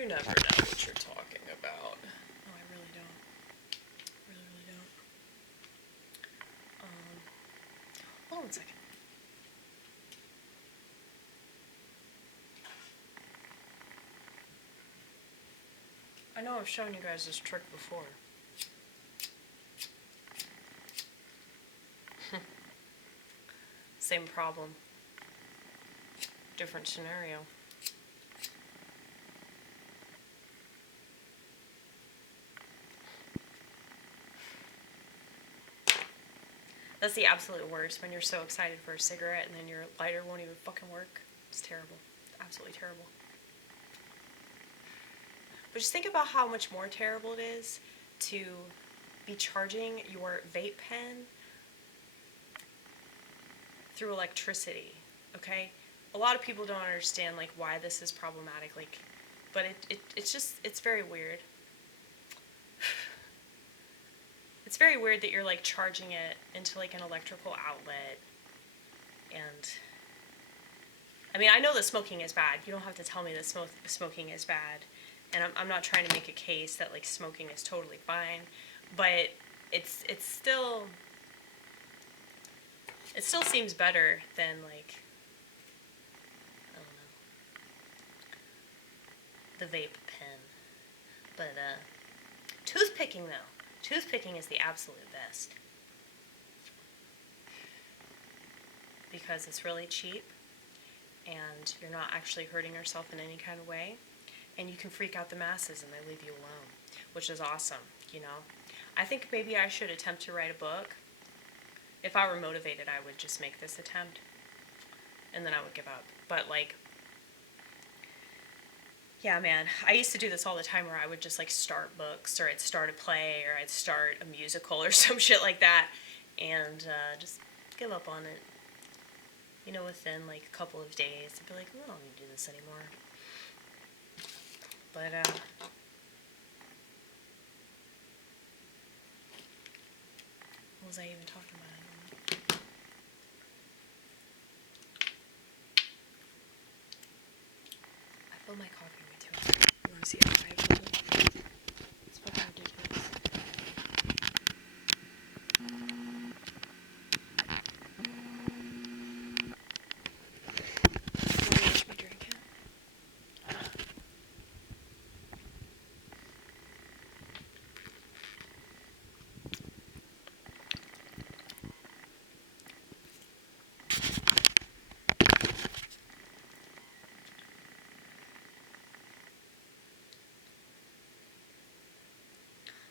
You never know what you're talking about. No, I really don't. Really, really don't. Hold on 1 second. I know I've shown you guys this trick before. Same problem. Different scenario. That's the absolute worst, when you're so excited for a cigarette and then your lighter won't even fucking work. It's terrible. It's absolutely terrible. But just think about how much more terrible it is to be charging your vape pen through electricity, okay? A lot of people don't understand, like, why this is problematic, like, but it's just, it's very weird. It's very weird that you're, like, charging it into, like, an electrical outlet, and, I mean, I know that smoking is bad. You don't have to tell me that smoking is bad, and I'm not trying to make a case that, like, smoking is totally fine, but it's still, it still seems better than, like, I don't know, the vape pen. But, toothpicking, though. Toothpicking is the absolute best. Because it's really cheap, and you're not actually hurting yourself in any kind of way, and you can freak out the masses and they leave you alone, which is awesome, you know? I think maybe I should attempt to write a book. If I were motivated, I would just make this attempt, and then I would give up. But, like, yeah, man, I used to do this all the time, where I would just, like, start books, or I'd start a play, or I'd start a musical or some shit like that, and just give up on it. You know, within, like, a couple of days, I'd be like, I don't need to do this anymore. But, what was I even talking about? I don't know. I filled my coffee way too much. You want to see how I filled it? It's fucking ridiculous. Will you let me drink it?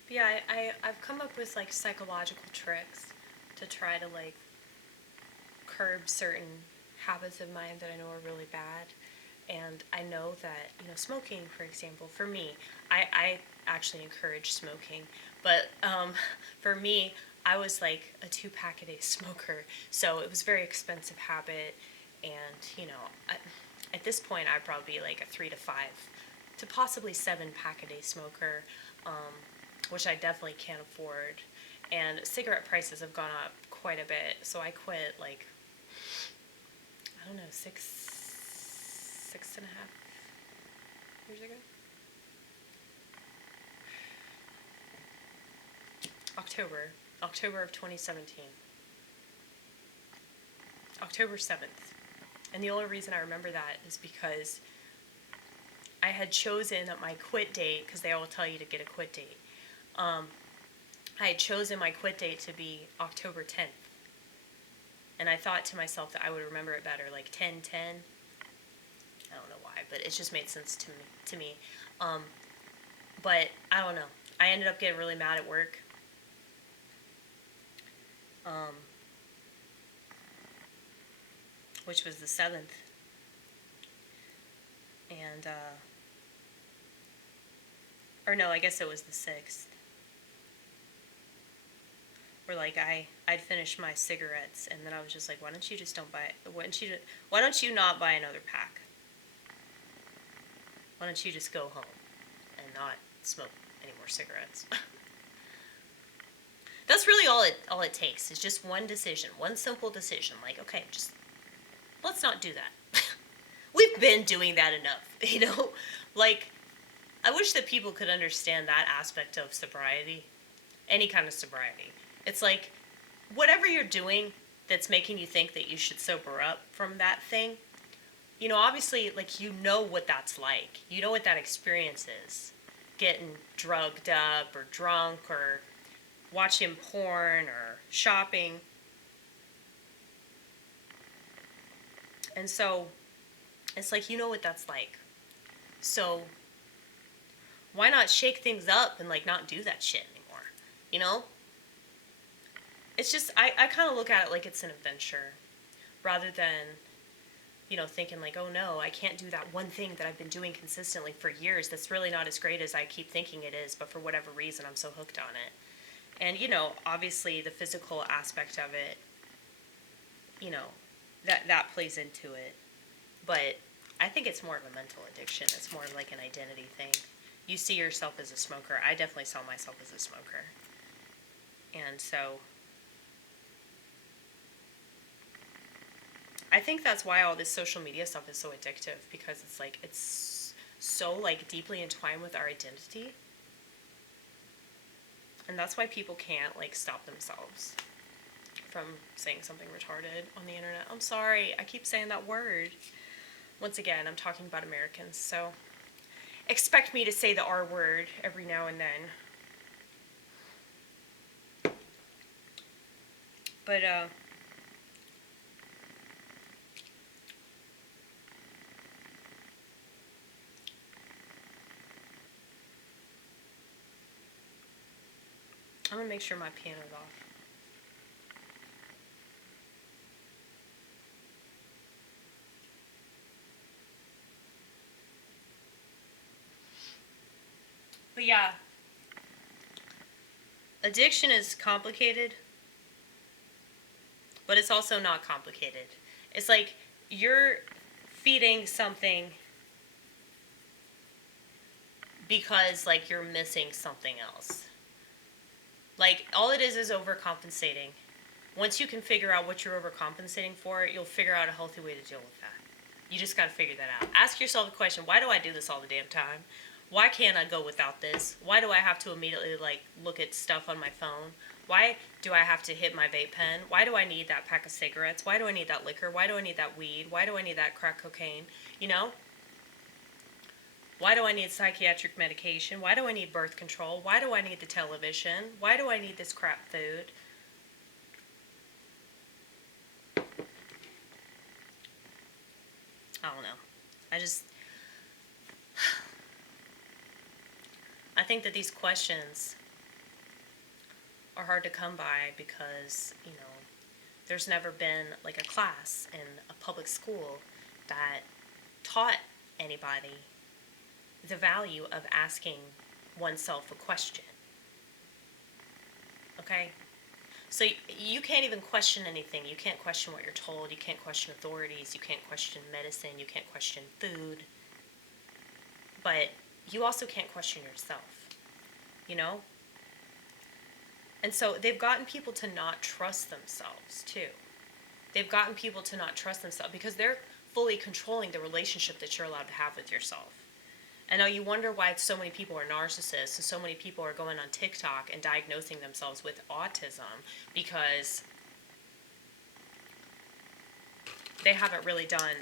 But yeah, I've come up with, like, psychological tricks to try to, like, curb certain habits of mine that I know are really bad. And I know that, you know, smoking, for example, for me, I actually encourage smoking, but for me, I was like a 2-pack a day smoker, so it was a very expensive habit, and, you know, at this point, I'd probably be like a 3 to 5 to possibly 7-pack a day smoker, which I definitely can't afford, and cigarette prices have gone up quite a bit, so I quit, like, I don't know, 6.5 years ago? October of 2017. October 7th. And the only reason I remember that is because I had chosen my quit date, because they all tell you to get a quit date. I had chosen my quit date to be October 10th. And I thought to myself that I would remember it better, like 10/10. I don't know why, but it just made sense to me. But I don't know. I ended up getting really mad at work. Which was the 7th. And, or no, I guess it was the 6th. Where, like, I'd finished my cigarettes, and then I was just like, why don't you not buy another pack? Why don't you just go home and not smoke any more cigarettes? That's really all it takes, is just one decision, one simple decision. Like, okay, just let's not do that. We've been doing that enough, you know? Like, I wish that people could understand that aspect of sobriety, any kind of sobriety. It's like, whatever you're doing that's making you think that you should sober up from that thing, obviously, like, what that's like. You know what that experience is. Getting drugged up or drunk or watching porn or shopping. And so, it's like, what that's like. So, why not shake things up and, like, not do that shit anymore? You know? It's just, I kind of look at it like it's an adventure rather than, thinking like, oh no, I can't do that one thing that I've been doing consistently for years that's really not as great as I keep thinking it is, but for whatever reason I'm so hooked on it. And, obviously the physical aspect of it, that plays into it. But I think it's more of a mental addiction. It's more like an identity thing. You see yourself as a smoker. I definitely saw myself as a smoker. And so I think that's why all this social media stuff is so addictive, because it's like, it's so like deeply entwined with our identity. And that's why people can't like stop themselves from saying something retarded on the internet. I'm sorry, I keep saying that word. Once again, I'm talking about Americans, so expect me to say the R word every now and then. But I'm gonna make sure my piano's off. But yeah, addiction is complicated, but it's also not complicated. It's like you're feeding something because like you're missing something else. Like, all it is overcompensating. Once you can figure out what you're overcompensating for, you'll figure out a healthy way to deal with that. You just gotta figure that out. Ask yourself the question, why do I do this all the damn time? Why can't I go without this? Why do I have to immediately, like, look at stuff on my phone? Why do I have to hit my vape pen? Why do I need that pack of cigarettes? Why do I need that liquor? Why do I need that weed? Why do I need that crack cocaine? Why do I need psychiatric medication? Why do I need birth control? Why do I need the television? Why do I need this crap food? I don't know. I think that these questions are hard to come by because, there's never been like a class in a public school that taught anybody the value of asking oneself a question. Okay? So you can't even question anything. You can't question what you're told. You can't question authorities. You can't question medicine. You can't question food. But you also can't question yourself. And so they've gotten people to not trust themselves, too. They've gotten people to not trust themselves because they're fully controlling the relationship that you're allowed to have with yourself. And now you wonder why so many people are narcissists and so many people are going on TikTok and diagnosing themselves with autism because they haven't really done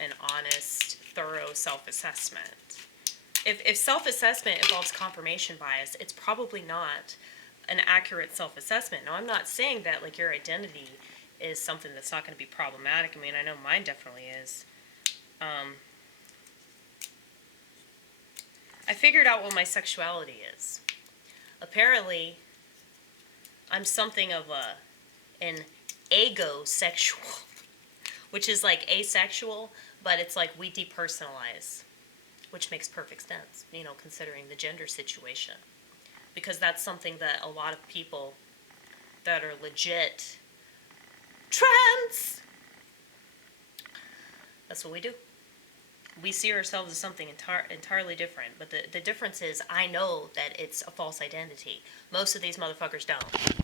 an honest, thorough self-assessment. If self-assessment involves confirmation bias, it's probably not an accurate self-assessment. Now, I'm not saying that like your identity is something that's not going to be problematic. I mean, I know mine definitely is. I figured out what my sexuality is. Apparently, I'm something of an agosexual, which is like asexual, but it's like we depersonalize, which makes perfect sense, considering the gender situation. Because that's something that a lot of people that are legit trans, that's what we do. We see ourselves as something entirely different. But the difference is I know that it's a false identity. Most of these motherfuckers don't.